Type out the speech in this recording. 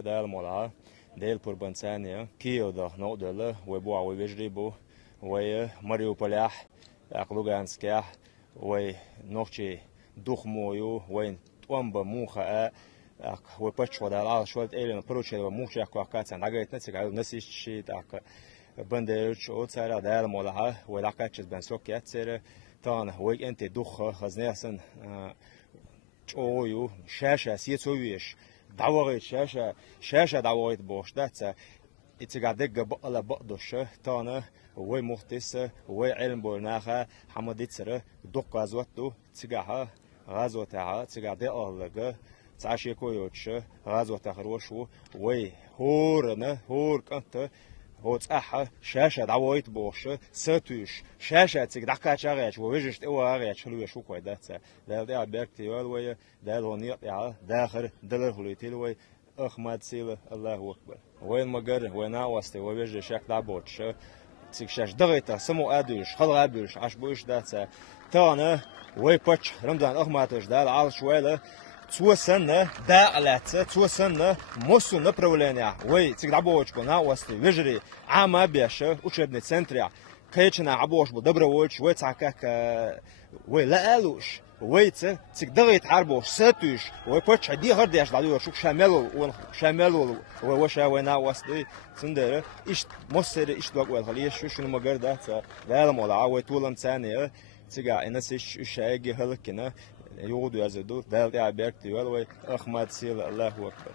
ويا دال مولها ديل بربنسانيا كيو ده نقدر ويبوع ويجربو ويا ماريو بلاح أقلوغانسكيح وي نوشي دوخ مويو وين تومبا موخا وبتشوا ده على شوية إيلين بروشة وموشة كوكات عن عجلة نسيج على نسيج شيء تاك بندرش أوتسارا ده مولها ولاكاتش بنسوك ياتسر تان ويك أنت دوخ خزنيسن أويو شاشة سيتسويش دعوة شاشة دعوة بوش ده إتقادق بقلا بقدوش تانا وي مختس وي علم بولناخا حمدت سر دوق غازوتو تقاها غازوتها تقادي أغلق تعشي كويوتش غازوتا خروشو وي هور كنت هو تصحى شاشة دعوت بوش ستوش شاشة تقدق شغاش ووجش تقوى غاش حلوة شو كويدات ده بيرتي والوي ده لونيط يا داخل دلر هليتي وي أحمد سيله الله أكبر وين مجر وين عوستي وبيجي شك دعوتش تكشاش دغيتا سمو أدوش خل غابوش عشبوش ده تانا وي بتش رمضان أحمدش ده على شوية توسنة دعلت توسنة مسو نبرولينيا وي تقدعبوش بنا وستي وجري عام بيش وشبني سنتريا كيتشنا عبوش بدبروش وي تعكك وي لا ألوش وي تقدر يتعربوش ستوش وي بتش دي هرديش دعوه شو شاملو ووشا وينا وستي سندرة إيش مصر إيش دوق والخليش شو مجر ده ده الموضوع وي طولن ثانية تيجا إنس إيش هلكنا يودو يزدو ده بيرتي والوي أحمد سيل الله أكبر